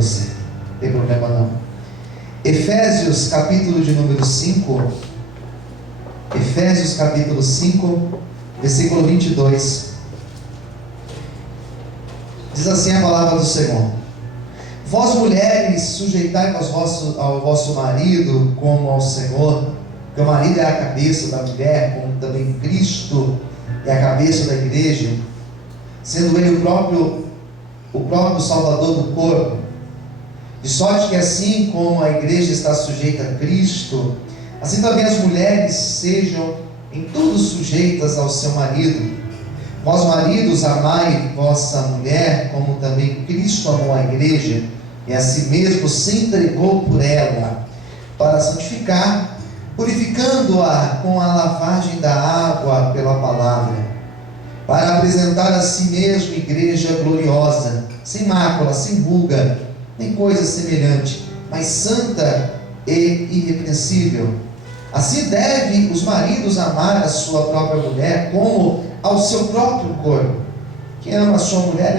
você. Não tem problema não. Efésios capítulo de número 5. Efésios capítulo 5, versículo 22. Diz assim a palavra do Senhor: Vós mulheres, sujeitai-vos ao vosso marido como ao Senhor, porque o marido é a cabeça da mulher, como também Cristo é a cabeça da igreja, sendo ele o próprio Salvador do corpo. De sorte que assim como a igreja está sujeita a Cristo, assim também as mulheres sejam em tudo sujeitas ao seu marido. Vós maridos, amai vossa mulher, como também Cristo amou a igreja, e a si mesmo se entregou por ela, para santificar, purificando-a com a lavagem da água pela palavra, para apresentar a si mesmo igreja gloriosa, sem mácula, sem ruga, nem coisa semelhante, mas santa e irrepreensível. Assim deve os maridos amar a sua própria mulher como ao seu próprio corpo. Quem ama a sua mulher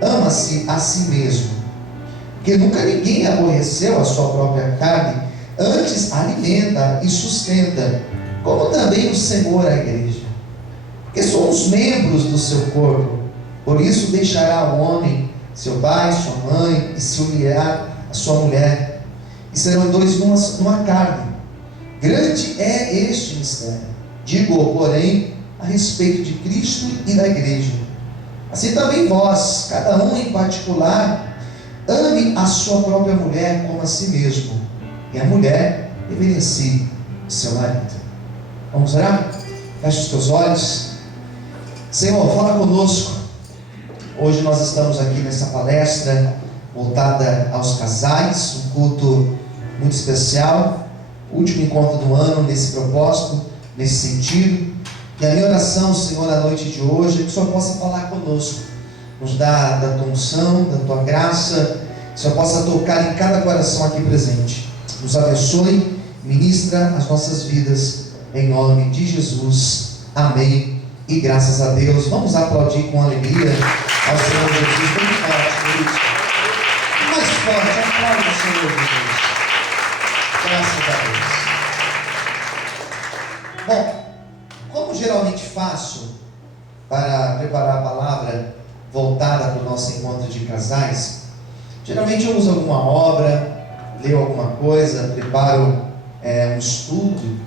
ama-se a si mesmo. Porque nunca ninguém aborreceu a sua própria carne, antes alimenta e sustenta, como também o Senhor a igreja. Porque somos membros do seu corpo. Por isso deixará o homem seu pai, sua mãe, e se unirá a sua mulher, e serão dois numa carne. Grande é este mistério. Digo, porém, a respeito de Cristo e da igreja. Assim também vós, cada um em particular, ame a sua própria mulher como a si mesmo, e a mulher reverencie seu marido. Vamos orar? Feche os teus olhos. Senhor, fala conosco. Hoje nós estamos aqui nessa palestra voltada aos casais, um culto muito especial, último encontro do ano nesse propósito, nesse sentido. E a minha oração, Senhor, na noite de hoje, é que o Senhor possa falar conosco, nos dar da tua unção, da tua graça, que o Senhor possa tocar em cada coração aqui presente. Nos abençoe, ministra as nossas vidas, em nome de Jesus. Amém. E graças a Deus. Vamos aplaudir com alegria ao Senhor Jesus. Bem forte, queridos. Mais forte, aplaude ao Senhor Jesus. Graças a Deus. Bom, como geralmente faço para preparar a palavra voltada para o nosso encontro de casais, geralmente eu uso alguma obra, leio alguma coisa, preparo um estudo,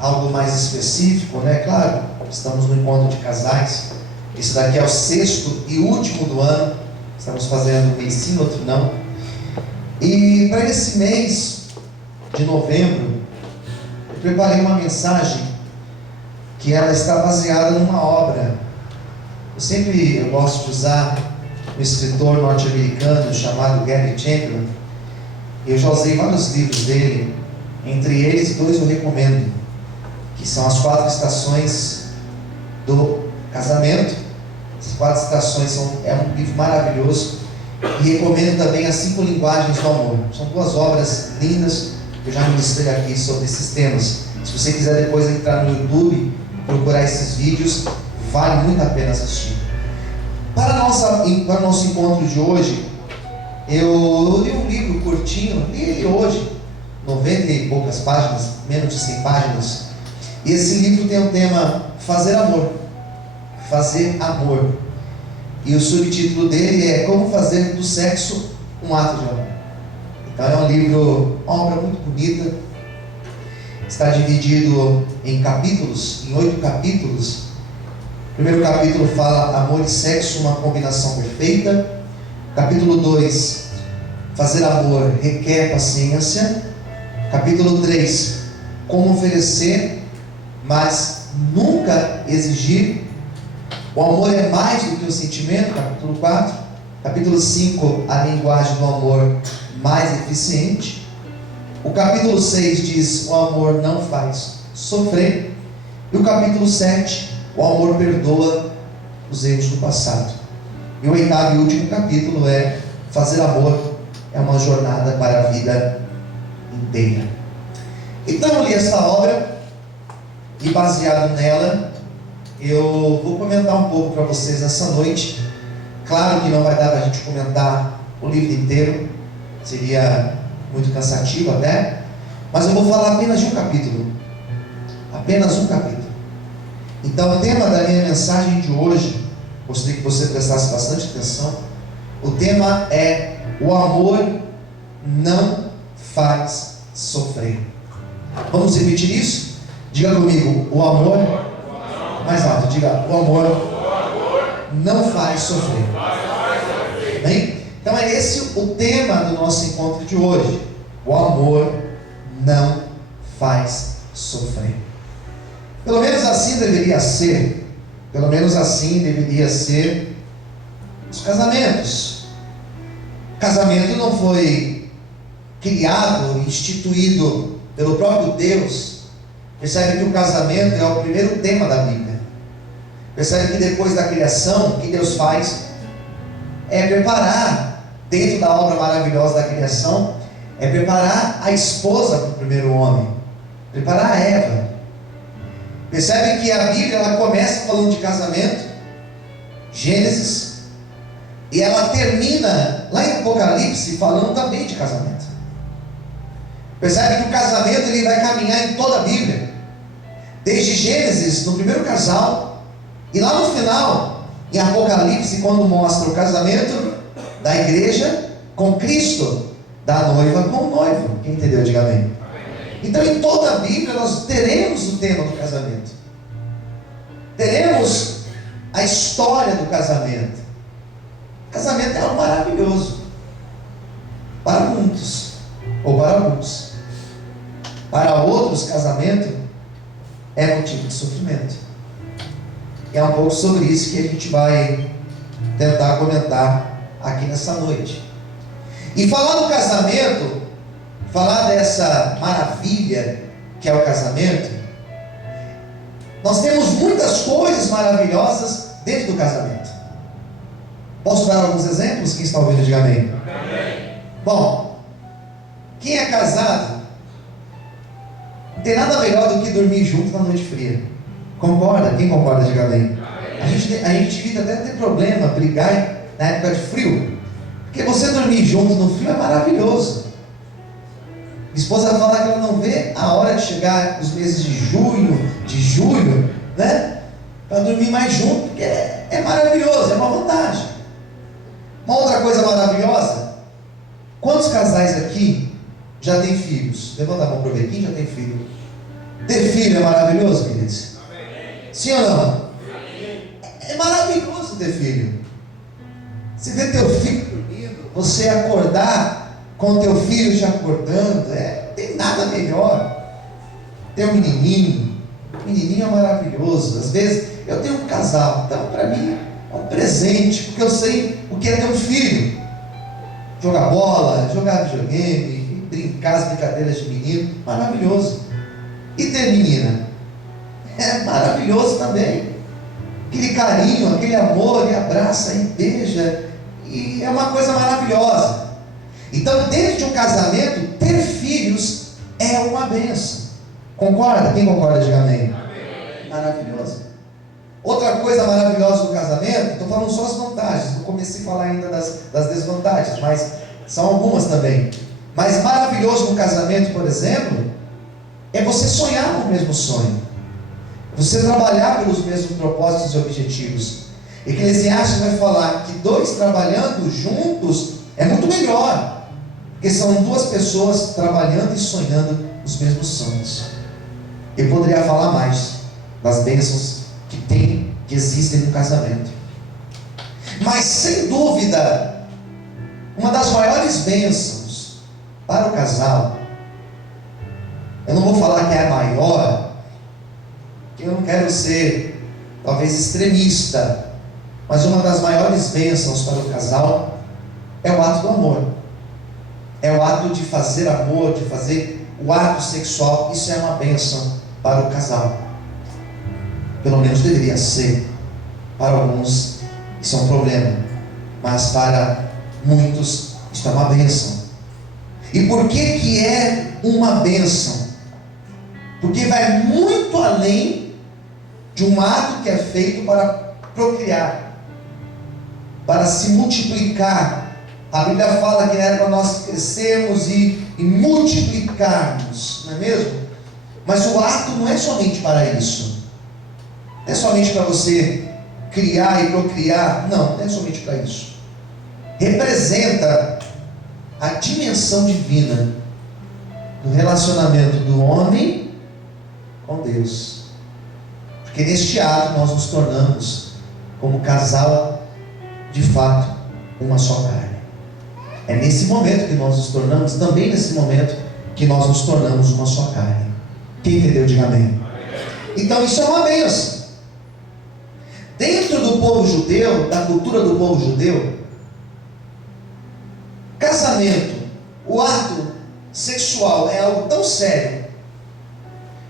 algo mais específico, né? Claro, estamos no encontro de casais. Isso daqui é o 6º e último do ano. Estamos fazendo um mês sim, outro não. E para esse mês de novembro, eu preparei uma mensagem que ela está baseada numa obra. Eu gosto de usar um escritor norte-americano chamado Gary Chapman. Eu já usei vários livros dele, entre eles 2 eu recomendo, que são as 4 estações do casamento. As 4 estações é um livro maravilhoso. E recomendo também as 5 linguagens do amor. São 2 obras lindas que eu já ministrei aqui sobre esses temas. Se você quiser depois entrar no YouTube, procurar esses vídeos, vale muito a pena assistir. Para o nosso encontro de hoje, eu li um livro curtinho, li ele hoje, 90 e poucas páginas, menos de 100 páginas. E esse livro tem o tema Fazer Amor. Fazer Amor. E o subtítulo dele é Como Fazer do Sexo um Ato de Amor. Então é um livro, uma obra muito bonita. Está dividido em capítulos, em 8 capítulos. O primeiro capítulo fala Amor e Sexo, uma combinação perfeita. Capítulo 2, Fazer Amor requer paciência. Capítulo 3, Como oferecer, mas nunca exigir. O amor é mais do que o sentimento. Capítulo 4. Capítulo 5, a linguagem do amor mais eficiente. O capítulo 6 diz: o amor não faz sofrer. E o capítulo 7, o amor perdoa os erros do passado. E o 8º e último capítulo é: fazer amor é uma jornada para a vida inteira. Então eu li essa obra e, baseado nela, eu vou comentar um pouco para vocês essa noite. Claro que não vai dar para a gente comentar o livro inteiro, seria muito cansativo até, mas eu vou falar apenas de um capítulo. Apenas um capítulo. Então, o tema da minha mensagem de hoje, gostaria que você prestasse bastante atenção. O tema é: o amor não faz sofrer. Vamos repetir isso? Diga comigo: o amor, mais alto, diga: o amor não faz sofrer. Bem? Então é esse o tema do nosso encontro de hoje. O amor não faz sofrer. Pelo menos assim deveria ser. Pelo menos assim deveria ser os casamentos. O casamento não foi criado, instituído pelo próprio Deus. Percebe que o casamento é o primeiro tema da Bíblia. Percebe que depois da criação, o que Deus faz é preparar, dentro da obra maravilhosa da criação, é preparar a esposa para o primeiro homem, preparar a Eva. Percebe que a Bíblia ela começa falando de casamento, Gênesis, e ela termina lá em Apocalipse falando também de casamento. Percebe que o casamento ele vai caminhar em toda a Bíblia, desde Gênesis, no primeiro casal, e lá no final, em Apocalipse, quando mostra o casamento da igreja com Cristo, da noiva com o noivo. Quem entendeu, diga amém. Então, em toda a Bíblia, nós teremos o tema do casamento. Teremos a história do casamento. O casamento é algo maravilhoso. Para muitos, ou para alguns. Para outros, casamento é motivo de sofrimento. E é um pouco sobre isso que a gente vai tentar comentar aqui nessa noite. E falar do casamento, falar dessa maravilha que é o casamento, nós temos muitas coisas maravilhosas dentro do casamento. Posso dar alguns exemplos? Quem está ouvindo, diga amém. Bom, quem é casado não tem nada melhor do que dormir junto na noite fria. Concorda? Quem concorda, diga amém. A gente evita até ter problema, brigar na época de frio, porque você dormir junto no frio é maravilhoso. Minha esposa fala que ela não vê a hora de chegar os meses de junho, de julho, né? Para dormir mais junto, porque é maravilhoso, é uma vantagem. Uma outra coisa maravilhosa: quantos casais aqui já têm filhos? Levanta a mão para ver quem já tem filho. Ter filho é maravilhoso, queridos? Sim ou não? É maravilhoso ter filho. Você vê teu filho dormindo, você acordar com teu filho já acordando, não tem nada melhor. Ter um menininho é maravilhoso. Às vezes eu tenho um casal, então para mim é um presente, porque eu sei o que é ter um filho. Jogar bola, jogar videogame, brincar as brincadeiras de menino, maravilhoso. E ter menina é maravilhoso também. Aquele carinho, aquele amor, ele abraça e beija, e é uma coisa maravilhosa. Então, dentro de um casamento, ter filhos é uma bênção. Concorda? Quem concorda, diga amém. Maravilhoso. Outra coisa maravilhosa do casamento, estou falando só as vantagens, não comecei a falar ainda das desvantagens, mas são algumas também. Mas maravilhoso no casamento, por exemplo, é você sonhar com o mesmo sonho, você trabalhar pelos mesmos propósitos e objetivos. Eclesiastes vai falar que dois trabalhando juntos é muito melhor, porque são duas pessoas trabalhando e sonhando os mesmos sonhos. Eu poderia falar mais das bênçãos que existem no casamento, mas sem dúvida, uma das maiores bênçãos para o casal, eu não vou falar que é a maior, porque eu não quero ser talvez extremista, mas uma das maiores bênçãos para o casal é o ato do amor. É o ato de fazer amor, de fazer o ato sexual. Isso é uma bênção para o casal. Pelo menos deveria ser. Para alguns isso é um problema, mas para muitos isso é uma bênção. E por que é uma bênção? Porque vai muito além de um ato que é feito para procriar, para se multiplicar, A Bíblia fala que era para nós crescermos e multiplicarmos, não é mesmo? Mas o ato não é somente para isso. Não é somente para você criar e procriar. Não é somente para isso. Representa a dimensão divina do relacionamento do homem com Deus. Porque neste ato nós nos tornamos, como casal, de fato, uma só carne. É nesse momento que nós nos tornamos, também nesse momento, que nós nos tornamos uma só carne. Quem entendeu, diga amém. Então isso é uma bênção. Dentro do povo judeu, da cultura do povo judeu, casamento, o ato sexual é algo tão sério,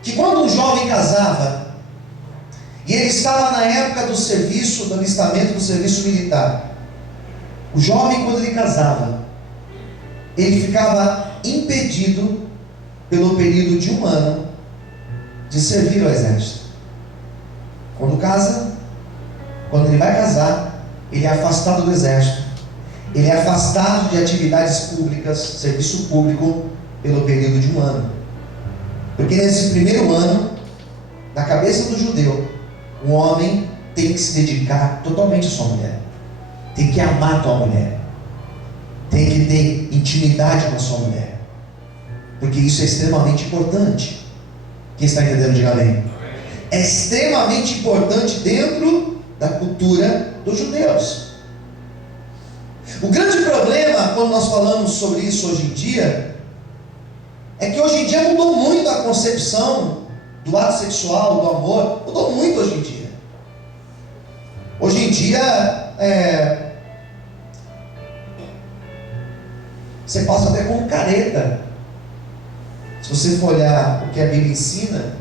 que quando um jovem casava, e ele estava na época do serviço, do alistamento do serviço militar, o jovem, quando ele casava, ele ficava impedido, pelo período de 1 ano, de servir ao exército. Quando ele vai casar, ele é afastado do exército, ele é afastado de atividades públicas, serviço público, pelo período de 1 ano. Porque nesse primeiro ano, na cabeça do judeu, um homem tem que se dedicar totalmente à sua mulher, tem que amar a tua mulher, tem que ter intimidade com a sua mulher, porque isso é extremamente importante. Quem está entendendo, diga amém. É extremamente importante dentro da cultura dos judeus. O grande problema, quando nós falamos sobre isso hoje em dia, é que hoje em dia mudou muito a concepção do ato sexual, do amor, mudou muito hoje em dia. Hoje em dia, você passa até como careta. Se você for olhar o que a Bíblia ensina,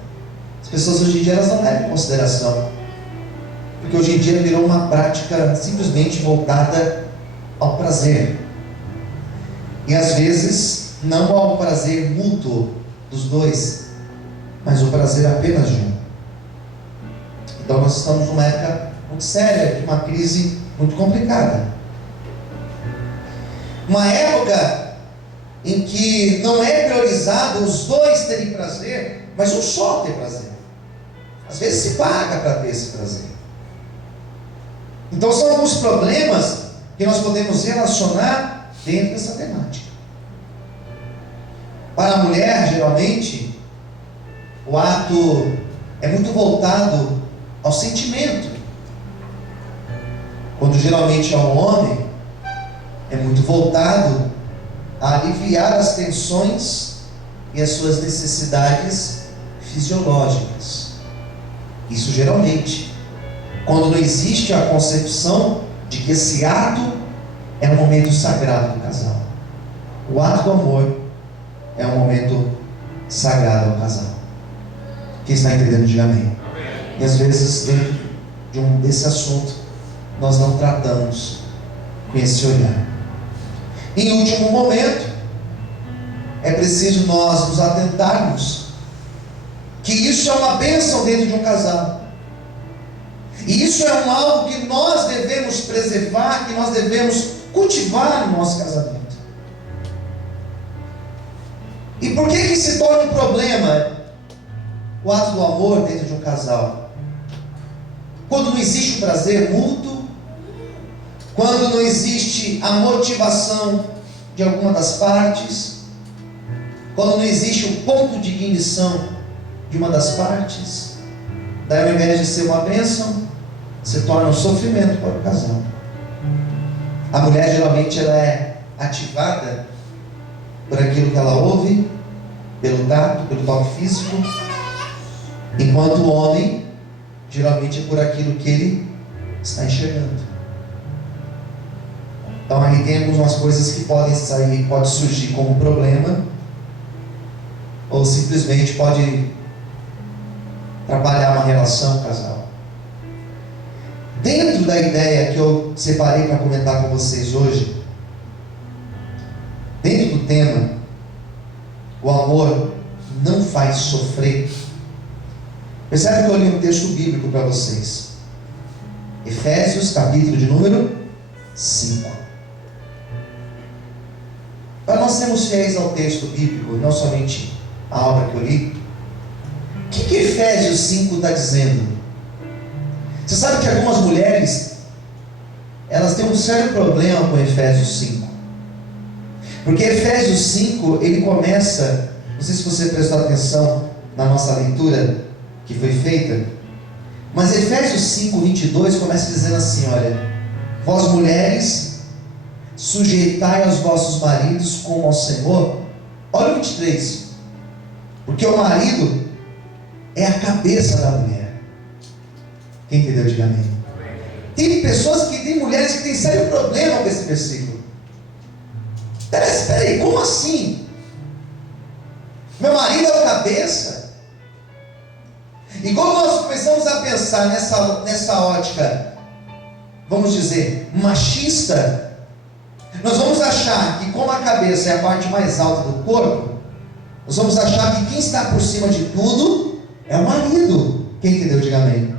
as pessoas hoje em dia elas não levam em consideração, porque hoje em dia virou uma prática simplesmente voltada ao prazer, e às vezes não ao prazer mútuo dos dois, mas o prazer apenas de um. Então nós estamos numa época muito séria, de uma crise muito complicada, uma época em que não é priorizado os dois terem prazer, mas um só ter prazer. Às vezes se paga para ter esse prazer. Então são alguns problemas que nós podemos relacionar dentro dessa temática. Para a mulher, geralmente, o ato é muito voltado ao sentimento, quando geralmente ao homem é muito voltado a aliviar as tensões e as suas necessidades fisiológicas. Isso geralmente, quando não existe a concepção de que esse ato é um momento sagrado do casal. O ato do amor é um momento sagrado ao casal. Quem está entendendo, diga amém. E às vezes, dentro desse assunto, nós não tratamos com esse olhar. Em último momento, é preciso nós nos atentarmos que isso é uma bênção dentro de um casal. E isso é algo que nós devemos preservar, que nós devemos cultivar no nosso casamento. E por que se torna um problema o ato do amor dentro de um casal? Quando não existe o prazer mútuo, quando não existe a motivação de alguma das partes, quando não existe o ponto de ignição de uma das partes, daí ao invés de ser uma bênção, se torna um sofrimento para o casal. A mulher geralmente ela é ativada por aquilo que ela ouve, pelo tato, pelo toque físico, enquanto o homem geralmente é por aquilo que ele está enxergando. Então aí tem algumas coisas que podem surgir como problema, ou simplesmente pode atrapalhar uma relação casal. Dentro da ideia que eu separei para comentar com vocês hoje, dentro do tema, o amor não faz sofrer. Percebe que eu li um texto bíblico para vocês. Efésios, capítulo de número 5. sermos fiéis ao texto bíblico, não somente a obra que eu li, o que Efésios 5 está dizendo? Você sabe que algumas mulheres, elas têm um sério problema com Efésios 5. Porque Efésios 5, ele começa, não sei se você prestou atenção na nossa leitura que foi feita, mas Efésios 5, 22 começa dizendo assim, olha: vós mulheres, sujeitai aos vossos maridos como ao Senhor. Olha o 23, porque o marido é a cabeça da mulher. Quem entendeu, diga amém. Tem pessoas que, tem mulheres que têm sério problema com esse versículo. Espera aí, como assim? Meu marido é o cabeça? E quando nós começamos a pensar nessa ótica, vamos dizer, machista, nós vamos achar que como a cabeça é a parte mais alta do corpo, nós vamos achar que quem está por cima de tudo é o marido. Quem entendeu, diga amém.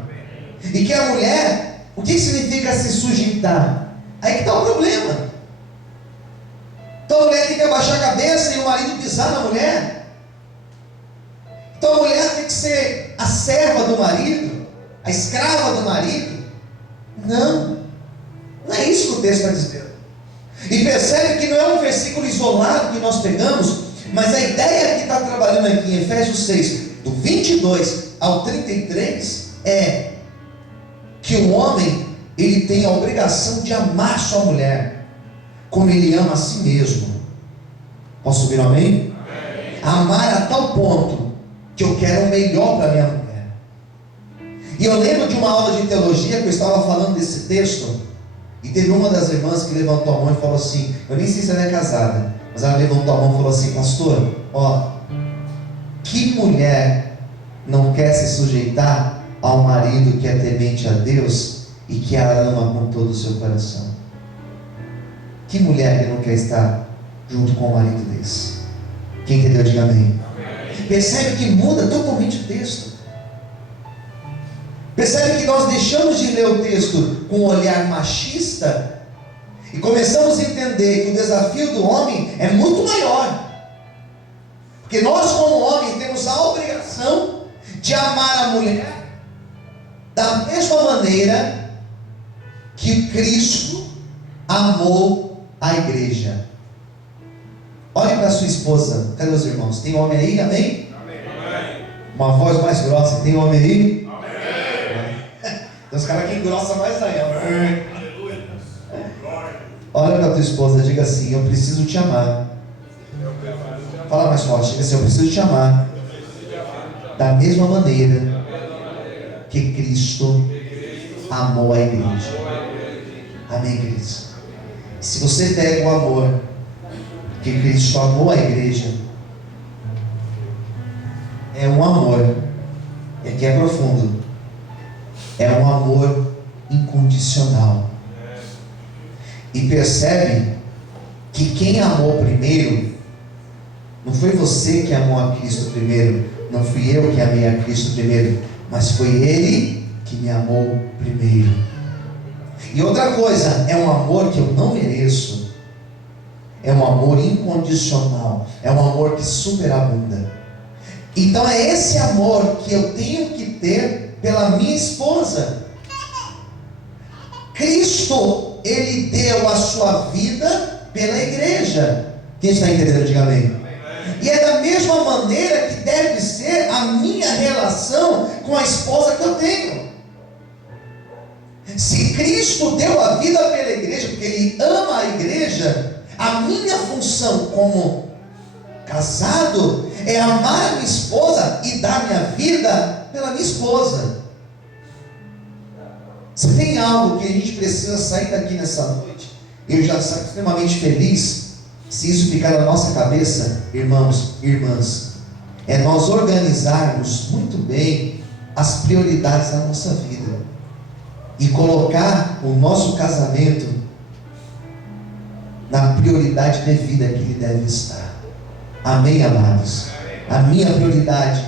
E que a mulher, o que significa se sujeitar? Aí que está o problema. Então a mulher tem que abaixar a cabeça e o marido pisar na mulher. Então a mulher tem que ser a serva do marido, a escrava do marido. Não é isso que o texto está dizendo. E percebe que não é um versículo isolado que nós pegamos, mas a ideia que está trabalhando aqui em Efésios 6, do 22 ao 33, é que o homem, ele tem a obrigação de amar sua mulher como ele ama a si mesmo. Posso ouvir um amém? Amém. Amar a tal ponto que eu quero o melhor para minha mulher. E eu lembro de uma aula de teologia que eu estava falando desse texto, e teve uma das irmãs que levantou a mão e falou assim, eu nem sei se ela é casada, mas ela levantou a mão e falou assim: pastor, que mulher não quer se sujeitar ao marido que é temente a Deus e que a ama com todo o seu coração? Que mulher que não quer estar junto com um marido desse? Quem entendeu, diga amém. Percebe que muda totalmente o texto. Percebe que nós deixamos de ler o texto com um olhar machista e começamos a entender que o desafio do homem é muito maior. Porque nós, como homem, temos a obrigação de amar a mulher da mesma maneira que Cristo amou a igreja. Olhe para sua esposa. Cadê os irmãos? Tem homem aí? Amém? Amém. Uma voz mais grossa. Tem homem aí? Amém. Tem uns caras que engrossam mais aí. Amém. Olha para tua esposa, diga assim: eu preciso te amar. Fala mais forte, diga assim: eu preciso te amar da mesma maneira que Cristo amou a igreja. Amém, queridos? Se você pega o amor que Cristo amou a igreja, é um amor, é que é profundo, é um amor incondicional. E percebe que quem amou primeiro, não foi você que amou a Cristo primeiro, não fui eu que amei a Cristo primeiro, mas foi Ele que me amou primeiro. E outra coisa, é um amor que eu não mereço, é um amor incondicional, é um amor que superabunda. Então é esse amor que eu tenho que ter pela minha esposa. Cristo, Ele deu a sua vida pela igreja. Quem está entendendo, diga amém. E é da mesma maneira que deve ser a minha relação com a esposa que eu tenho. Se Cristo deu a vida pela igreja, porque Ele ama a igreja, a minha função como casado é amar a minha esposa e dar minha vida pela minha esposa. Se tem algo que a gente precisa sair daqui nessa noite, eu já saio extremamente feliz, se isso ficar na nossa cabeça, irmãos e irmãs, é nós organizarmos muito bem as prioridades da nossa vida e colocar o nosso casamento na prioridade devida que ele deve estar. Amém, amados? A minha prioridade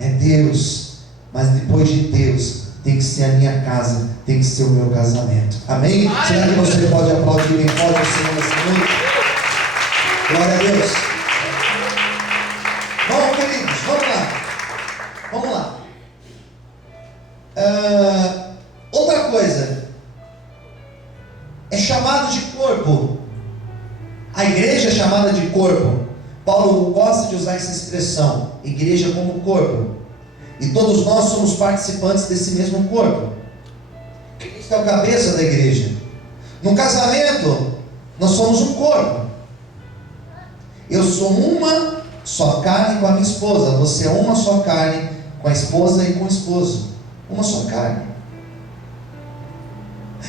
é Deus, mas depois de Deus tem que ser a minha casa, tem que ser o meu casamento. Amém? Será que você pode aplaudir bem forte o Senhor nessa noite? Glória a Deus. Bom, queridos, vamos lá. Outra coisa, é chamado de corpo. A igreja é chamada de corpo. Paulo gosta de usar essa expressão, igreja como corpo. E todos nós somos participantes desse mesmo corpo. Cristo é o cabeça da igreja. No casamento, nós somos um corpo. Eu sou uma só carne com a minha esposa. Você é uma só carne com a esposa e com o esposo. Uma só carne.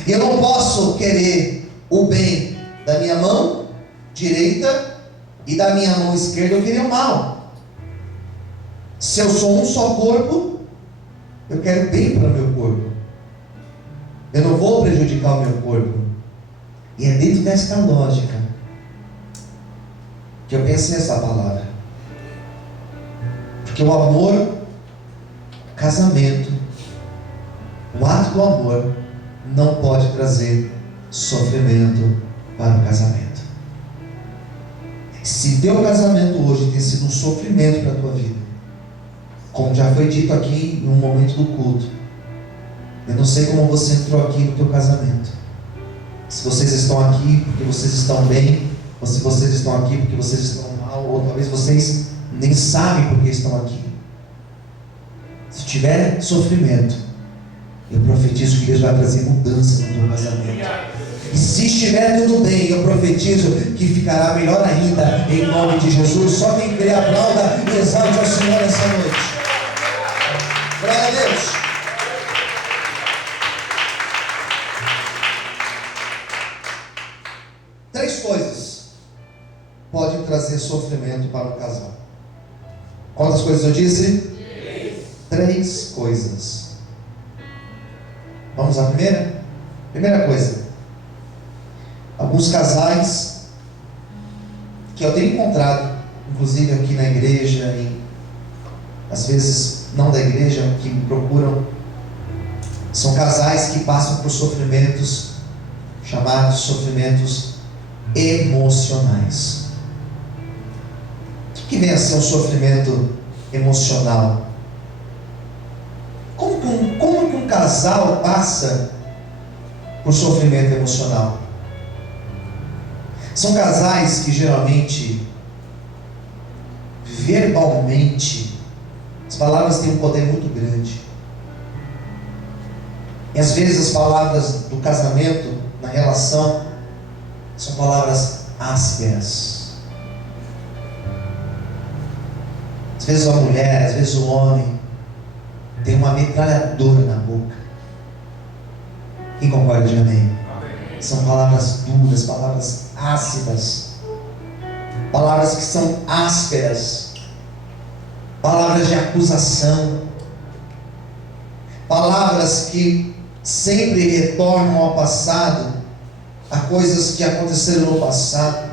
Eu não posso querer o bem da minha mão direita e da minha mão esquerda eu querer o mal. Se eu sou um só corpo, eu quero bem para o meu corpo. Eu não vou prejudicar o meu corpo. E é dentro desta lógica que eu pensei essa palavra. Porque o amor, o casamento, o ato do amor não pode trazer sofrimento para o casamento. Se teu casamento hoje tem sido um sofrimento para a tua vida, como já foi dito aqui no momento do culto, eu não sei como você entrou aqui no teu casamento. Se vocês estão aqui porque vocês estão bem, ou se vocês estão aqui porque vocês estão mal, ou talvez vocês nem sabem porque estão aqui. Se tiver sofrimento, eu profetizo que Deus vai trazer mudança no teu casamento. E se estiver tudo bem, eu profetizo que ficará melhor ainda, em nome de Jesus. Só quem crê aplauda e exalte ao Senhor essa noite. Glória a Deus. Três coisas podem trazer sofrimento para o casal. Quantas coisas eu disse? Três coisas. Vamos à primeira? Primeira coisa. Alguns casais que eu tenho encontrado, inclusive aqui na igreja, e às vezes não da igreja, que me procuram, são casais que passam por sofrimentos chamados sofrimentos emocionais. O que vem a ser um sofrimento emocional? Como que um casal passa por sofrimento emocional? São casais que geralmente, verbalmente, as palavras têm um poder muito grande. E às vezes as palavras do casamento, na relação, são palavras ásperas. Às vezes a mulher, às vezes o homem, tem uma metralhadora na boca. Quem concorda de amém? São palavras duras, palavras ácidas, palavras que são ásperas, palavras de acusação, palavras que sempre retornam ao passado, a coisas que aconteceram no passado,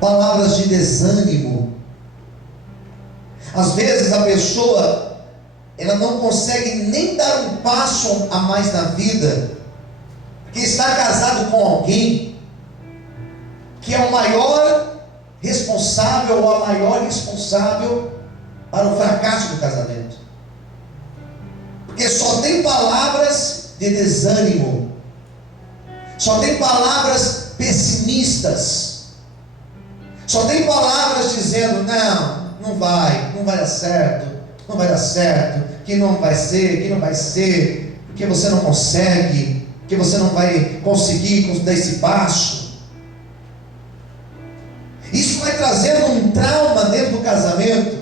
palavras de desânimo. Às vezes a pessoa, ela não consegue nem dar um passo a mais na vida, porque está casado com alguém que é o maior responsável ou a maior responsável para o fracasso do casamento. Porque só tem palavras de desânimo, só tem palavras pessimistas, só tem palavras dizendo: não vai dar certo, não vai dar certo, que não vai ser, porque você não consegue, porque você não vai conseguir dar esse passo. Isso vai trazendo um trauma dentro do casamento.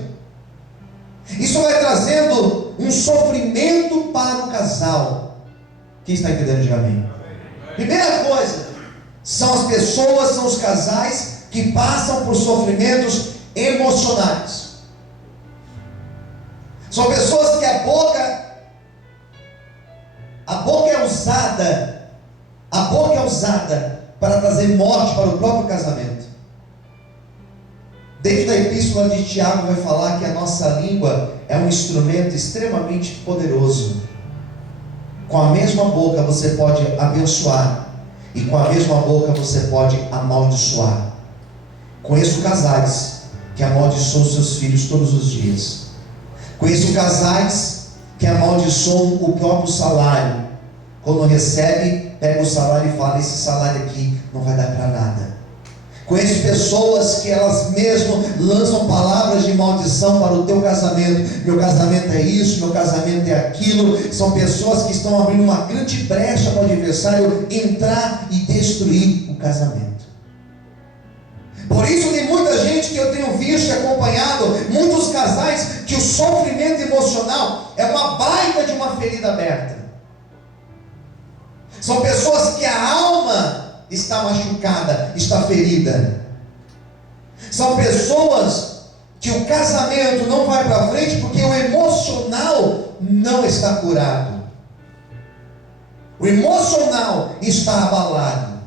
Isso vai trazendo um sofrimento para o casal. Quem está entendendo, diga amém. Primeira coisa, são as pessoas, são os casais que passam por sofrimentos emocionais. São pessoas que a boca é usada para trazer morte para o próprio casamento. Dentro da epístola de Tiago vai falar que a nossa língua é um instrumento extremamente poderoso. Com a mesma boca você pode abençoar, e com a mesma boca você pode amaldiçoar. Conheço casais que amaldiçoam seus filhos todos os dias. Conheço casais que amaldiçoam o próprio salário. Quando recebe, pega o salário e fala: esse salário aqui não vai dar para nada. Conheço pessoas que elas mesmas lançam palavras de maldição para o teu casamento. Meu casamento é isso, meu casamento é aquilo. São pessoas que estão abrindo uma grande brecha para o adversário entrar e destruir o casamento. Por isso tem muita gente que eu tenho visto e acompanhado, muitos casais, que o sofrimento emocional é uma baita de uma ferida aberta. São pessoas que a alma está machucada, está ferida. São pessoas que o casamento não vai para frente porque o emocional não está curado. O emocional está abalado.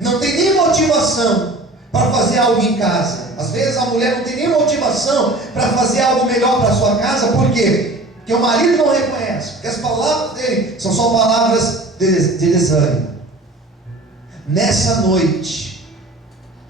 Não tem nem motivação para fazer algo em casa. Às vezes a mulher não tem nem motivação para fazer algo melhor para a sua casa. Por quê? Porque o marido não reconhece. Porque as palavras dele são só palavras de desânimo. Nessa noite,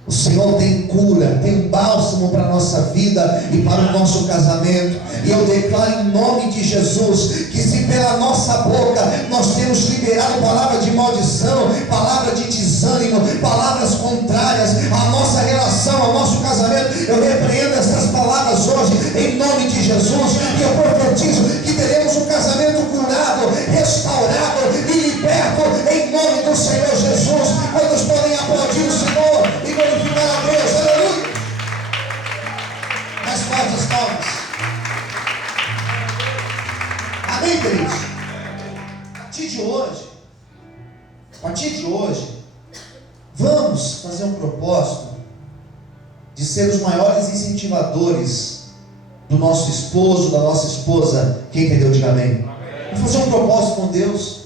o Senhor tem cura, tem bálsamo para a nossa vida e para o nosso casamento. E eu declaro em nome de Jesus, que se pela nossa boca nós temos liberado palavra de maldição, palavra de desânimo, palavras contrárias à nossa relação, ao nosso casamento, eu repreendo essas palavras hoje, em nome de Jesus, e eu profetizo que teremos um casamento curado, restaurado e liberto, em nome do Senhor Jesus. Quantos podem aplaudir o Senhor e glorificar a Deus? Aleluia! Mais fortes palmas. Amém, queridos? A partir de hoje, vamos fazer um propósito de ser os maiores incentivadores do nosso esposo, da nossa esposa. Quem entendeu, diga amém. Vamos fazer um propósito com Deus.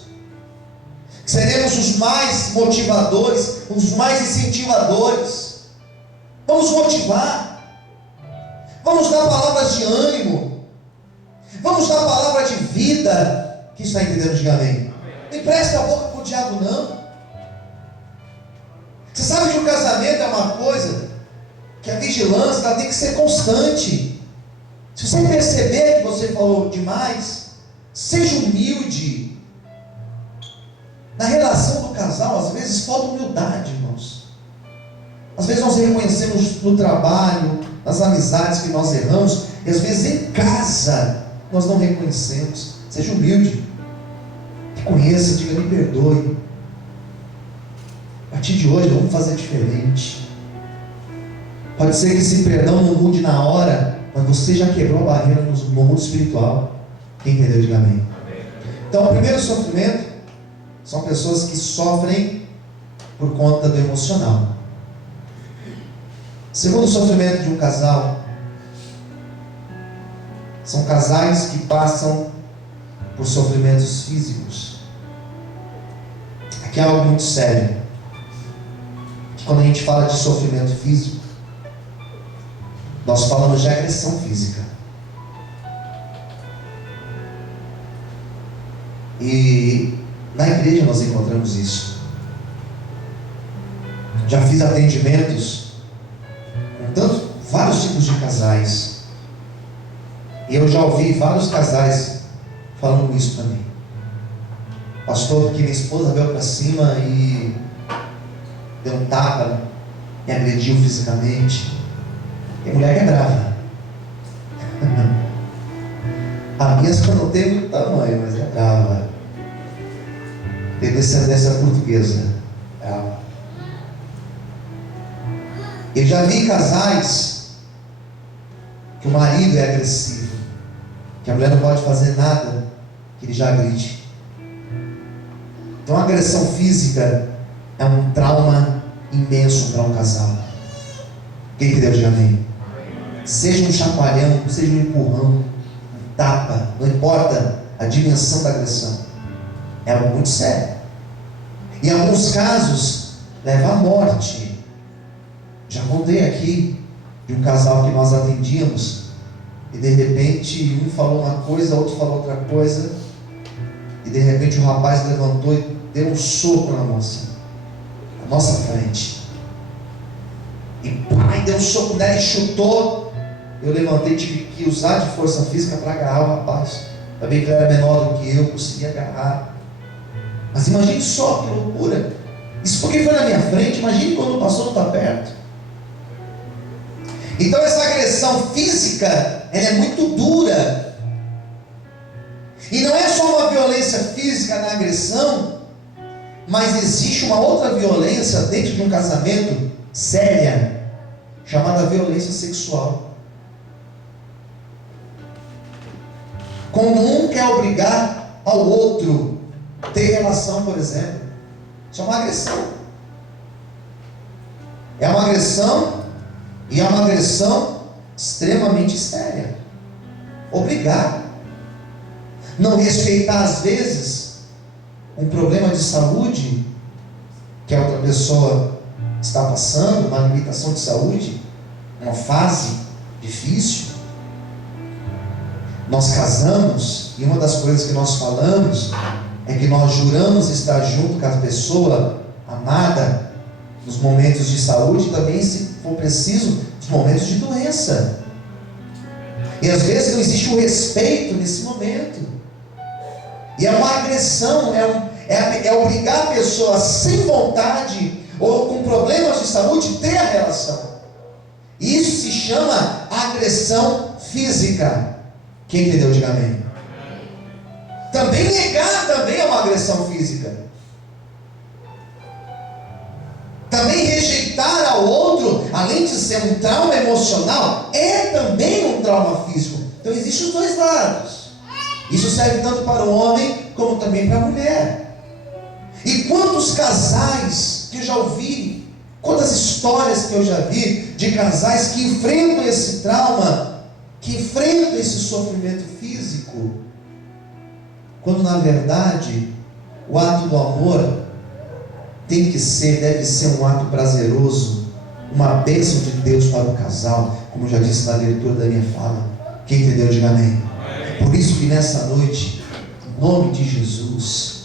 Seremos os mais motivadores, os mais incentivadores. Vamos motivar. Vamos dar palavras de ânimo. Vamos dar palavra de vida. Quem está entendendo, diga amém. Não empresta a boca para o diabo, não. Você sabe que o casamento é uma coisa que a vigilância ela tem que ser constante. Se você perceber que você falou demais, seja humilde. Na relação do casal, às vezes falta humildade, irmãos. Às vezes nós reconhecemos no trabalho, nas amizades que nós erramos, e às vezes em casa nós não reconhecemos. Seja humilde. Reconheça, diga: me perdoe. A partir de hoje vamos fazer diferente. Pode ser que esse perdão não mude na hora, mas você já quebrou a barreira no mundo espiritual. Quem entendeu, diga amém. Então, o primeiro sofrimento são pessoas que sofrem por conta do emocional. O segundo sofrimento de um casal são casais que passam por sofrimentos físicos. Aqui é algo muito sério. Que quando a gente fala de sofrimento físico, nós falamos de agressão física. E na igreja nós encontramos isso. Já fiz atendimentos com vários tipos de casais. E eu já ouvi vários casais falando isso para mim. Pastor, porque minha esposa veio para cima e deu um tapa, me agrediu fisicamente. E a mulher é brava. A minha só não tem muito tamanho, mas é brava. Tem descendência portuguesa. Brava. Eu já vi casais que o marido é agressivo, que a mulher não pode fazer nada, que ele já agride. Então a agressão física é um trauma imenso para um casal. Quem entendeu, diga amém. Seja um chacoalhão, seja um empurrão, um tapa, não importa a dimensão da agressão, é algo muito sério. Em alguns casos leva à morte. Já contei aqui de um casal que nós atendíamos e de repente um falou uma coisa, outro falou outra coisa, e de repente o rapaz levantou e deu um soco na moça, na nossa frente. e pai, deu um soco nela e chutou. Eu levantei e tive que usar de força física para agarrar o rapaz. Também que ele era menor do que eu, consegui agarrar. Mas imagine só que loucura. Isso porque foi na minha frente, imagine quando o pastor não está perto. Então essa agressão física, ela é muito dura. E não é só uma violência física na agressão, mas existe uma outra violência dentro de um casamento séria, chamada violência sexual. Quando um quer obrigar ao outro a ter relação, por exemplo, isso é uma agressão. É uma agressão, e é uma agressão extremamente séria. Obrigar. Não respeitar, às vezes, um problema de saúde que a outra pessoa está passando, uma limitação de saúde, uma fase difícil. Nós casamos, e uma das coisas que nós falamos é que nós juramos estar junto com a pessoa amada nos momentos de saúde e também, se for preciso, nos momentos de doença. E às vezes não existe um respeito nesse momento. E é uma agressão, é obrigar a pessoa sem vontade ou com problemas de saúde a ter a relação. Isso se chama agressão física. Quem entendeu, diga amém. Também negar também é uma agressão física. Também rejeitar ao outro, além de ser um trauma emocional, é também um trauma físico. Então existem os dois lados. Isso serve tanto para o homem como também para a mulher. E quantos casais que eu já ouvi, quantas histórias que eu já vi de casais que enfrentam esse trauma, que enfrentam esse sofrimento físico, quando na verdade o ato do amor deve ser um ato prazeroso, uma bênção de Deus para o casal, como eu já disse na leitura da minha fala. Quem entendeu, diga amém. Por isso que nessa noite, em nome de Jesus,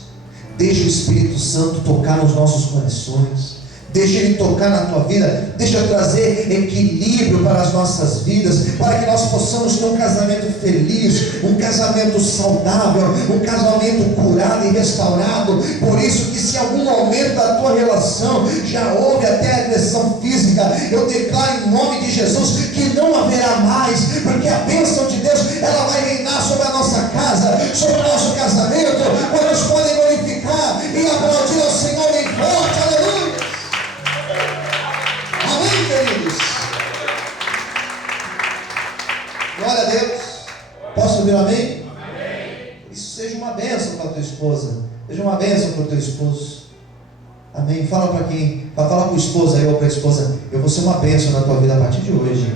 deixa o Espírito Santo tocar nos nossos corações, deixa Ele tocar na tua vida, deixa trazer equilíbrio para as nossas vidas, para que nós possamos ter um casamento feliz, um casamento saudável, um casamento curado e restaurado. Por isso que se em algum momento da tua relação já houve até agressão física, eu declaro em nome de Jesus que não haverá mais, porque a bênção de Deus, ela vai reinar sobre a nossa casa, sobre o nosso casamento. Quantos podem glorificar e aplaudir ao Senhor em forte, aleluia. Amém, queridos? Glória a Deus. Posso ouvir um amém? Amém. Isso seja uma bênção para a tua esposa, seja uma bênção para o teu esposo. Amém. Fala para quem, fala para o esposo aí ou para a esposa: eu vou ser uma bênção na tua vida a partir de hoje,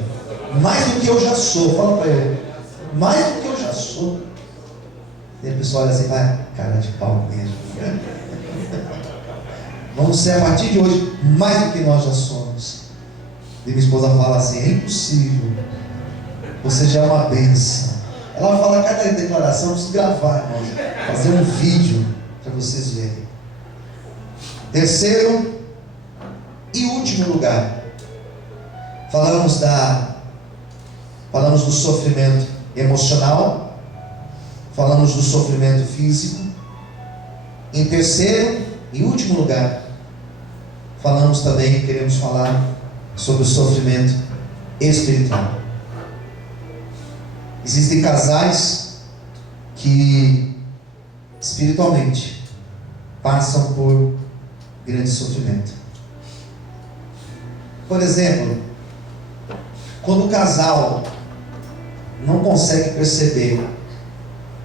mais do que eu já sou. Fala para ele: mais do que eu já sou. E a pessoa olha assim: vai, cara de pau mesmo. Vamos ser a partir de hoje mais do que nós já somos. E minha esposa fala assim: é impossível, você já é uma bênção. Ela fala cada declaração, preciso gravar, irmãos, fazer um vídeo para vocês verem. Terceiro e último lugar, falamos do sofrimento emocional, falamos do sofrimento físico. Em terceiro e último lugar, falamos também, queremos falar sobre o sofrimento espiritual. Existem casais que espiritualmente passam por grande sofrimento. Por exemplo, quando o casal não consegue perceber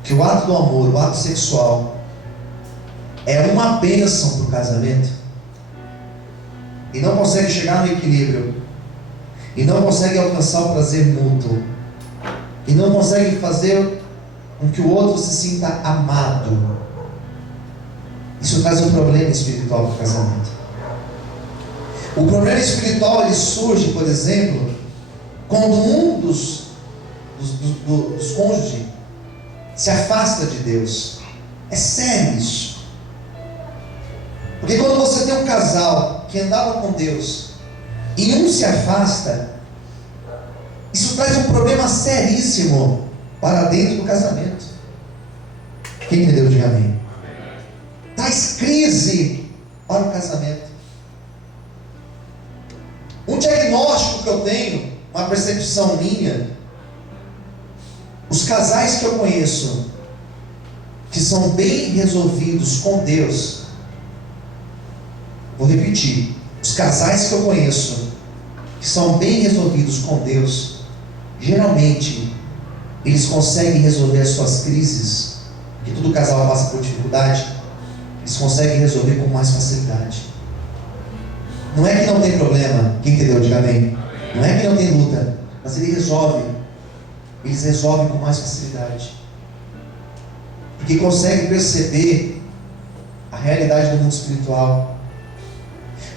que o ato do amor, o ato sexual, é uma bênção para o casamento, e não consegue chegar no equilíbrio, e não consegue alcançar o prazer mútuo, e não consegue fazer com que o outro se sinta amado, isso traz um problema espiritual para o casamento. O problema espiritual, ele surge, por exemplo, quando um dos cônjuges se afasta de Deus. É sério isso. Porque quando você tem um casal que andava com Deus, e um se afasta, isso traz um problema seríssimo para dentro do casamento. Quem entendeu, diga amém. Traz crise para o casamento. Um diagnóstico que eu tenho, uma percepção minha, os casais que eu conheço, que são bem resolvidos com Deus, vou repetir, os casais que eu conheço, que são bem resolvidos com Deus, geralmente, eles conseguem resolver as suas crises, que todo casal passa por dificuldade, eles conseguem resolver com mais facilidade. Não é que não tem problema, quem entendeu, diga amém. Não é que não tem luta, mas eles resolvem com mais facilidade, porque conseguem perceber a realidade do mundo espiritual.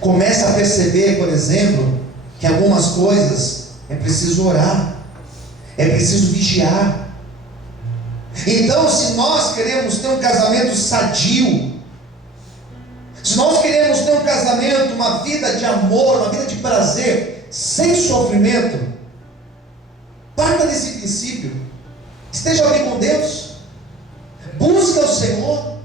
Começa a perceber, por exemplo, que algumas coisas é preciso orar, é preciso vigiar. Então, se nós queremos ter um casamento sadio, se nós queremos ter um casamento, uma vida de amor, uma vida de prazer, sem sofrimento, parta desse princípio. Esteja bem com Deus, busca o Senhor.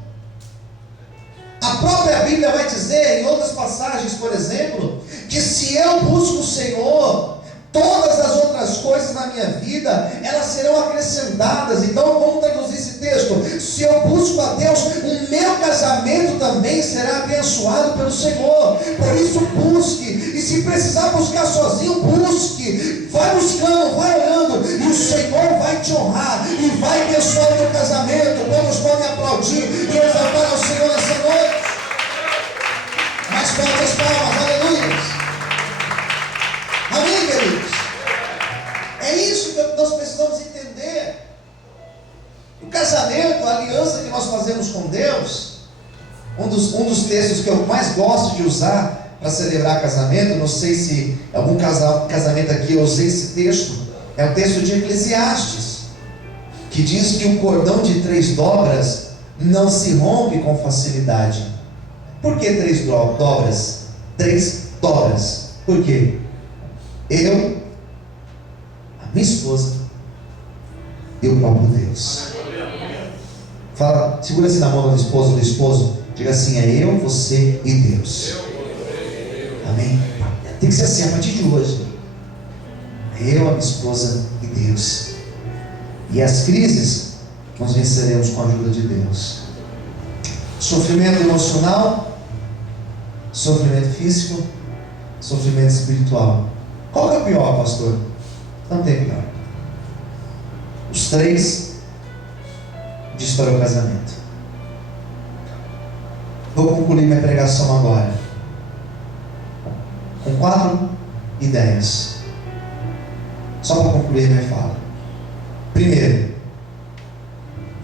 A própria Bíblia vai dizer, em outras passagens, por exemplo, que se eu busco o Senhor, todas as outras coisas na minha vida, elas serão acrescentadas. Então vamos traduzir esse texto: se eu busco a Deus, o meu casamento também será abençoado pelo Senhor. Por isso busque, e se precisar buscar sozinho, busque, vai buscando, vai orando, e o Senhor vai te honrar, e vai abençoar o teu casamento. Vamos podem aplaudir e exaltar ao Senhor nessa noite. Mais forte as palmas, aleluia. Amém, queridos? É isso que nós precisamos entender. O casamento, a aliança que nós fazemos com Deus, um dos textos que eu mais gosto de usar para celebrar casamento, não sei se algum casamento aqui eu usei esse texto, é o texto de Eclesiastes, que diz que o cordão de 3 dobras não se rompe com facilidade. Por que 3 dobras? 3 dobras. Por quê? Eu, a minha esposa e o próprio Deus. Fala, segura assim na mão do esposo, diga assim: é eu, você e Deus. Amém? Tem que ser assim a partir de hoje. É eu, a minha esposa e Deus. E as crises nós venceremos com a ajuda de Deus. Sofrimento emocional, sofrimento físico, sofrimento espiritual. Qual que é o pior, pastor? Não tem pior. Os 3 destroem o casamento. Vou concluir minha pregação agora com 4 ideias, só para concluir minha fala. Primeiro,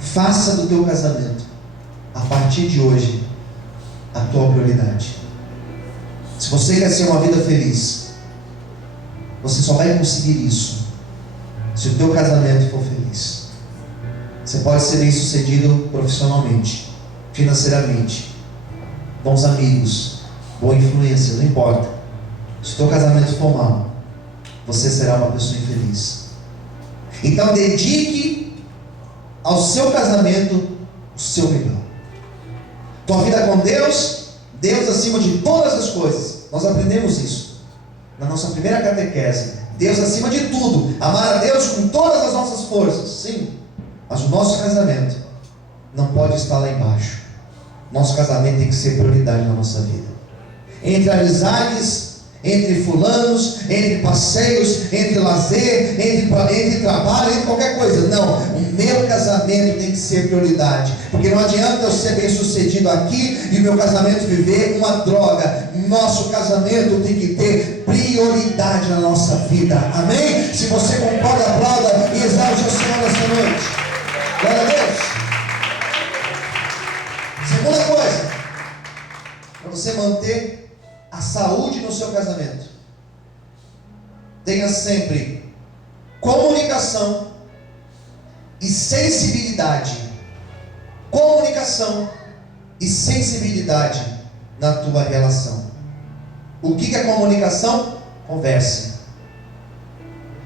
faça do teu casamento, a partir de hoje, a tua prioridade. Se você quer ser uma vida feliz, você só vai conseguir isso se o teu casamento for feliz. Você pode ser bem sucedido profissionalmente, financeiramente, bons amigos, boa influência, não importa. Se o teu casamento for mal, você será uma pessoa infeliz. Então dedique ao seu casamento o seu melhor. Tua vida com Deus, Deus acima de todas as coisas. Nós aprendemos isso na nossa primeira catequese. Deus acima de tudo. Amar a Deus com todas as nossas forças. Sim. Mas o nosso casamento não pode estar lá embaixo. Nosso casamento tem que ser prioridade na nossa vida. Entre amizades, entre fulanos, entre passeios, entre lazer, entre trabalho, entre qualquer coisa. Não, o meu casamento tem que ser prioridade. Porque não adianta eu ser bem sucedido aqui e meu casamento viver uma droga. Nosso casamento tem que ter prioridade na nossa vida. Amém? Se você concorda, aplauda e exalte o Senhor nessa noite. Glória a Deus. Segunda coisa, para você manter a saúde no seu casamento, tenha sempre comunicação e sensibilidade. Comunicação e sensibilidade na tua relação. O que é comunicação? Converse.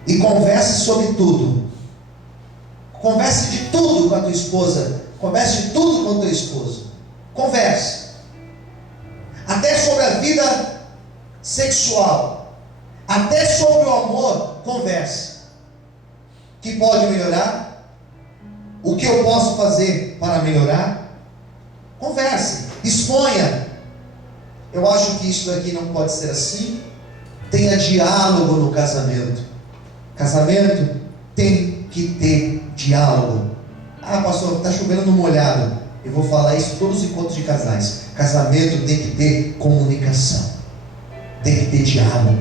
E converse sobre tudo. Converse de tudo com a tua esposa. Converse de tudo com o teu esposo. Converse. Até sobre a vida sexual. Até sobre o amor. Converse. O que pode melhorar? O que eu posso fazer para melhorar? Converse. Exponha. Eu acho que isso daqui não pode ser assim. Tenha diálogo no casamento. Casamento tem que ter diálogo. Ah, pastor, está chovendo no molhado. Eu vou falar isso em todos os encontros de casais. Casamento tem que ter comunicação. Tem que ter diálogo.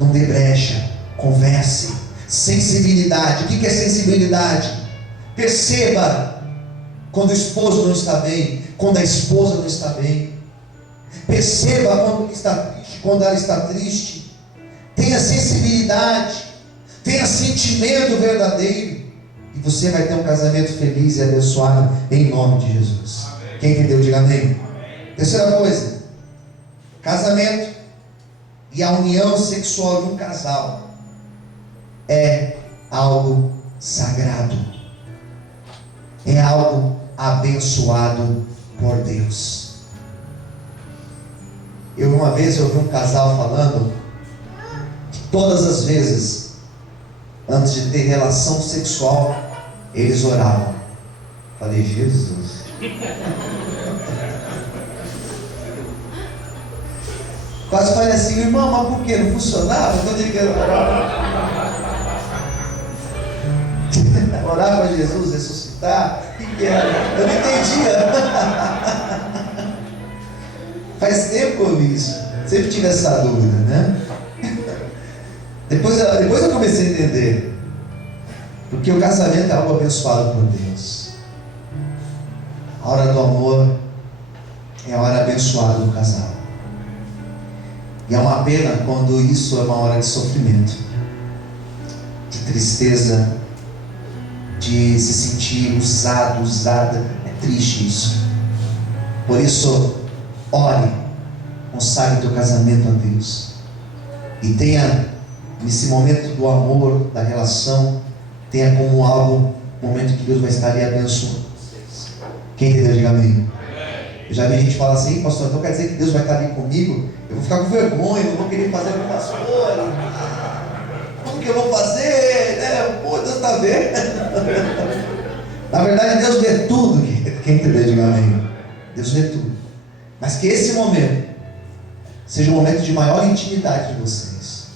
Não dê brecha. Converse. Sensibilidade. O que é sensibilidade? Perceba quando o esposo não está bem, quando a esposa não está bem. Perceba quando ele está triste, quando ela está triste. Tenha sensibilidade, tenha sentimento verdadeiro, e você vai ter um casamento feliz e abençoado em nome de Jesus. Amém. Quem entendeu, diga amém. Amém. Terceira coisa, casamento e a união sexual de um casal é algo sagrado, é algo abençoado por Deus. Uma vez eu ouvi um casal falando que todas as vezes, antes de ter relação sexual, eles oravam. Falei, Jesus. Quase falei assim, irmão, mas por que? Não funcionava? Então eu quero orar. Orar para Jesus ressuscitar? O que era? Eu não entendia. Faz tempo que eu ouvi isso. Sempre tive essa dúvida, né? Depois eu comecei a entender. Porque o casamento é algo abençoado por Deus. A hora do amor é a hora abençoada do casal. E é uma pena quando isso é uma hora de sofrimento, de tristeza, de se sentir usado, usada. É triste isso. Por isso, ore, consagre o teu casamento a Deus. E tenha, nesse momento do amor, da relação, tenha como algo, um momento que Deus vai estar ali abençoando vocês. Quem entendeu, diga amém. Eu já vi gente falar assim, pastor, então quer dizer que Deus vai estar ali comigo? Eu vou ficar com vergonha, eu não vou querer fazer com o pastor. Como que eu vou fazer? Pô, Deus está vendo. Na verdade, Deus vê tudo. Quem entendeu, diga amém. Deus vê tudo. Mas que esse momento seja um momento de maior intimidade de vocês.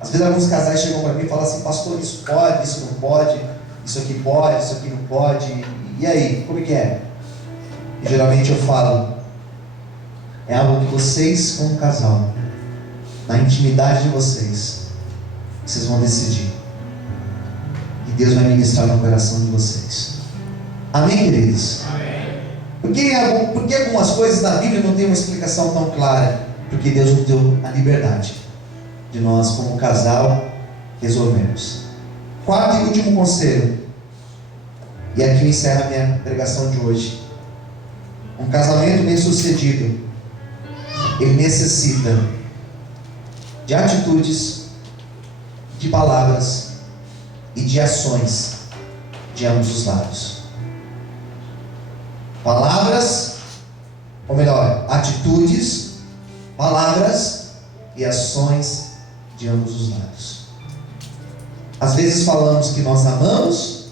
Às vezes alguns casais chegam para mim e falam assim, pastor, isso pode, isso não pode, isso aqui pode, isso aqui não pode. E aí, como é que é? E geralmente eu falo, é algo que vocês, como casal, na intimidade de vocês vão decidir. E Deus vai ministrar no coração de vocês. Amém, queridos? Amém. Porque algumas coisas na Bíblia não tem uma explicação tão clara? Porque Deus nos deu a liberdade de nós, como casal, resolvermos. Quarto e último conselho, e aqui eu encerro a minha pregação de hoje. Um casamento bem sucedido, ele necessita de atitudes, de palavras e de ações de ambos os lados. Palavras, ou melhor, atitudes, palavras e ações de ambos os lados. Às vezes falamos que nós amamos,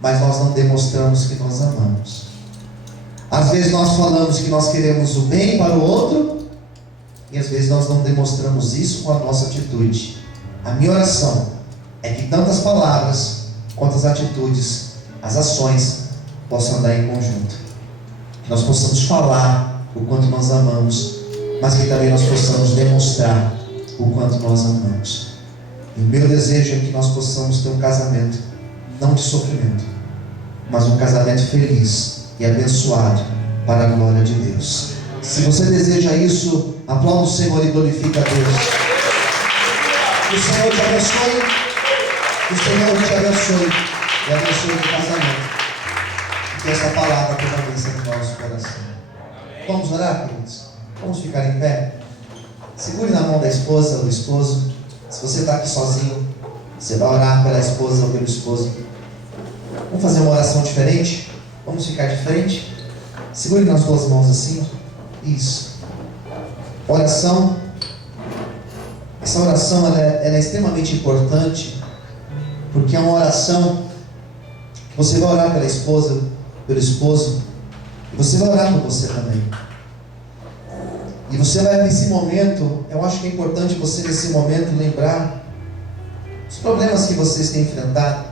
mas nós não demonstramos que nós amamos. Às vezes nós falamos que nós queremos o bem para o outro, e às vezes nós não demonstramos isso com a nossa atitude. A minha oração é que tanto as palavras quanto as atitudes, as ações, possam andar em conjunto. Que nós possamos falar o quanto nós amamos, mas que também nós possamos demonstrar o quanto nós amamos. E o meu desejo é que nós possamos ter um casamento, não de sofrimento, mas um casamento feliz e abençoado para a glória de Deus. Se você deseja isso, aplauda o Senhor e glorifica a Deus. Que o Senhor te abençoe, que o Senhor te abençoe e abençoe o casamento. E que essa palavra permaneça no nosso coração. Vamos orar, queridos? Vamos ficar em pé? Segure na mão da esposa ou do esposo. Se você está aqui sozinho, você vai orar pela esposa ou pelo esposo. Vamos fazer uma oração diferente? Vamos ficar de frente? Segure nas duas mãos assim. Isso. Oração. Essa oração ela é extremamente importante, porque é uma oração que você vai orar pela esposa, pelo esposo, e você vai orar por você também. E você vai nesse momento, eu acho que é importante você nesse momento lembrar os problemas que vocês têm enfrentado.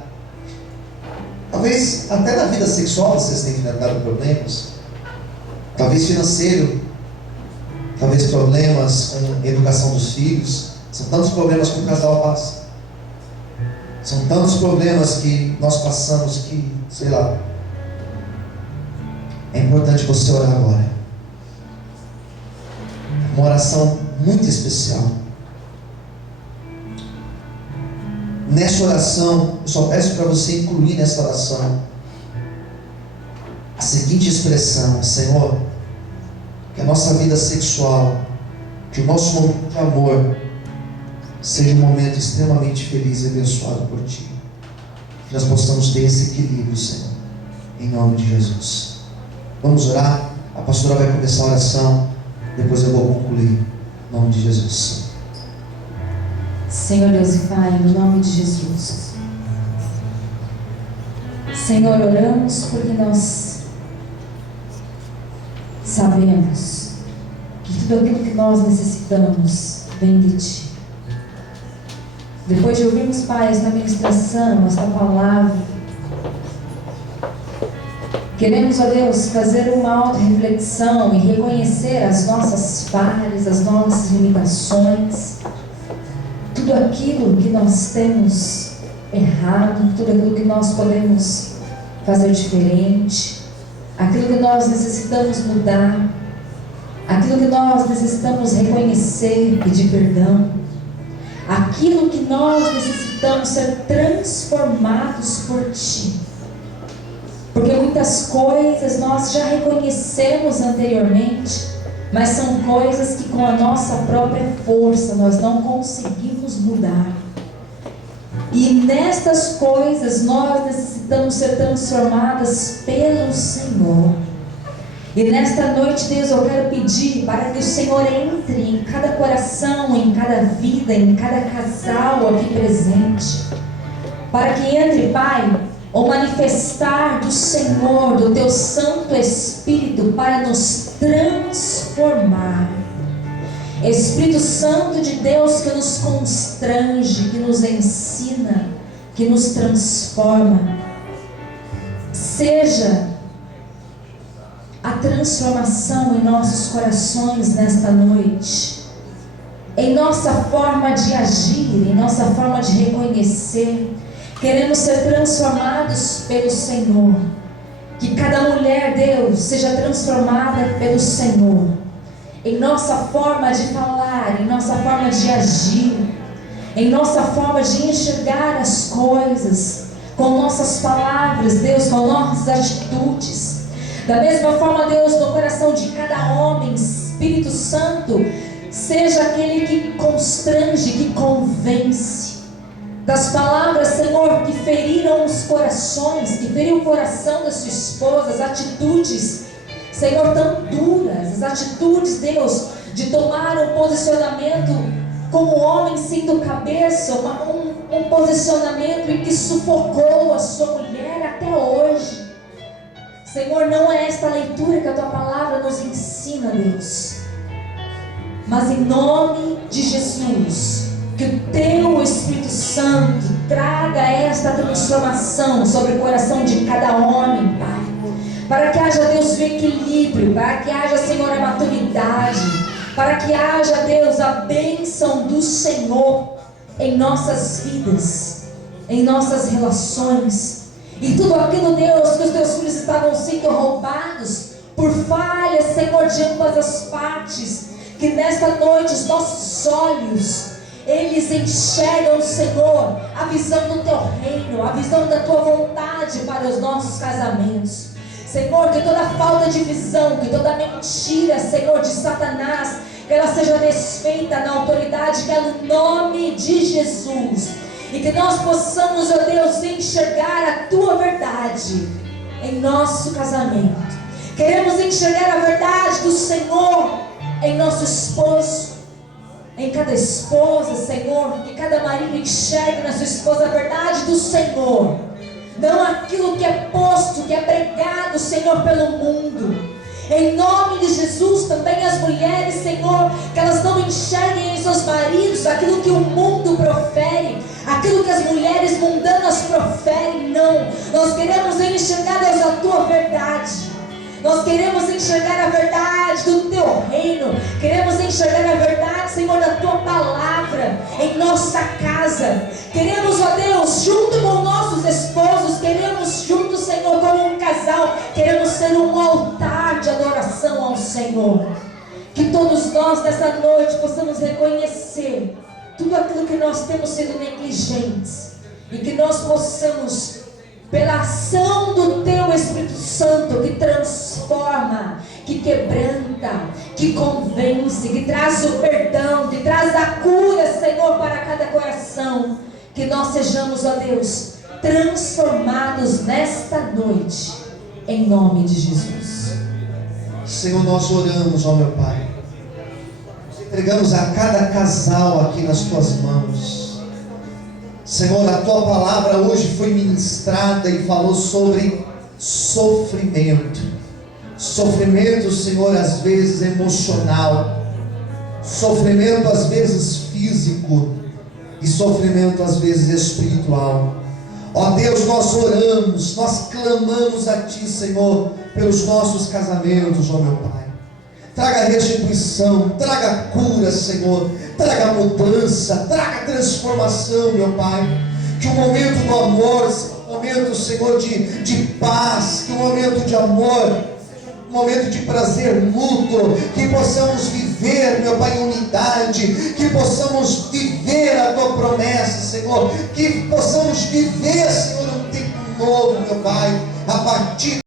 Talvez até na vida sexual vocês tenham enfrentado problemas, talvez financeiro, talvez problemas com educação dos filhos. São tantos problemas que o casal passa. São tantos problemas que nós passamos que, sei lá. É importante você orar agora. Uma oração muito especial. Nessa oração, eu só peço para você incluir nessa oração a seguinte expressão: Senhor, que a nossa vida sexual, que o nosso momento de amor seja um momento extremamente feliz e abençoado por Ti. Que nós possamos ter esse equilíbrio, Senhor, em nome de Jesus. Vamos orar. A pastora vai começar a oração, depois eu vou concluir, em nome de Jesus. Senhor Deus e Pai, no nome de Jesus, Senhor, oramos porque nós sabemos que tudo aquilo que nós necessitamos vem de Ti. Depois de ouvirmos, Pai, esta ministração, esta palavra, queremos, ó Deus, fazer uma auto-reflexão e reconhecer as nossas falhas, as nossas limitações, tudo aquilo que nós temos errado, tudo aquilo que nós podemos fazer diferente, aquilo que nós necessitamos mudar, aquilo que nós necessitamos reconhecer, pedir perdão, aquilo que nós necessitamos ser transformados por Ti. Porque muitas coisas nós já reconhecemos anteriormente, mas são coisas que com a nossa própria força nós não conseguimos mudar. E nestas coisas nós necessitamos ser transformadas pelo Senhor. E nesta noite, Deus, eu quero pedir para que o Senhor entre em cada coração, em cada vida, em cada casal aqui presente. Para que entre, Pai, o manifestar do Senhor, do Teu Santo Espírito para nos transformar. Espírito Santo de Deus que nos constrange, que nos ensina, que nos transforma. Seja a transformação em nossos corações nesta noite, em nossa forma de agir, em nossa forma de reconhecer. Queremos ser transformados pelo Senhor. Que cada mulher, Deus, seja transformada pelo Senhor, em nossa forma de falar, em nossa forma de agir, em nossa forma de enxergar as coisas, com nossas palavras, Deus, com nossas atitudes. Da mesma forma, Deus, no coração de cada homem, Espírito Santo, seja aquele que constrange, que convence. Das palavras, Senhor, que feriram os corações, que feriram o coração da sua esposa, as atitudes, Senhor, tão duras, as atitudes, Deus, de tomar um posicionamento como homem sendo cabeça, um posicionamento em que sufocou a sua mulher até hoje. Senhor, não é esta leitura que a Tua palavra nos ensina, Deus, mas em nome de Jesus, que o Teu Espírito Santo traga esta transformação sobre o coração de cada homem, Pai, para que haja, Deus, o equilíbrio, para que haja, Senhor, a maturidade, para que haja, Deus, a bênção do Senhor em nossas vidas, em nossas relações. E tudo aquilo, Deus, que os Teus filhos estavam sendo roubados por falhas, Senhor, de ambas as partes, que nesta noite os nossos olhos, eles enxergam, Senhor, a visão do Teu reino, a visão da Tua vontade para os nossos casamentos. Senhor, que toda falta de visão, que toda mentira, Senhor, de Satanás, que ela seja desfeita na autoridade que é no nome de Jesus. E que nós possamos, ó Deus, enxergar a Tua verdade em nosso casamento. Queremos enxergar a verdade do Senhor em nosso esposo, em cada esposa, Senhor. Que cada marido enxergue na sua esposa a verdade do Senhor, não aquilo que é posto, que é pregado, Senhor, pelo mundo. Em nome de Jesus, também as mulheres, Senhor, que elas não enxerguem em seus maridos aquilo que o mundo profere, aquilo que as mulheres mundanas proferem. Não, nós queremos enxergar, Deus, a Tua verdade. Nós queremos enxergar a verdade do Teu reino. Queremos enxergar a verdade, Senhor, da Tua palavra em nossa casa. Queremos, ó Deus, junto com nossos esposos, queremos junto, Senhor, como um casal, queremos ser um altar de adoração ao Senhor. Que todos nós nessa noite possamos reconhecer tudo aquilo que nós temos sido negligentes, e que nós possamos, pela ação do Teu Espírito Santo, que transforma, que quebranta, que convence, que traz o perdão, que traz a cura, Senhor, para cada coração, que nós sejamos, ó Deus, transformados nesta noite, em nome de Jesus. Senhor, nós oramos, ó meu Pai, entregamos a cada casal aqui nas Tuas mãos. Senhor, a Tua palavra hoje foi ministrada e falou sobre sofrimento. Sofrimento, Senhor, às vezes emocional, sofrimento às vezes físico e sofrimento às vezes espiritual. Ó Deus, nós oramos, nós clamamos a Ti, Senhor, pelos nossos casamentos, ó meu Pai. Traga restituição, traga cura, Senhor, traga mudança, traga transformação, meu Pai. Que o momento do amor seja um momento, Senhor, de paz, que o momento de amor seja um momento de prazer mútuo, que possamos viver, meu Pai, em unidade, que possamos viver a Tua promessa, Senhor, que possamos viver, Senhor, um tempo novo, meu Pai, a partir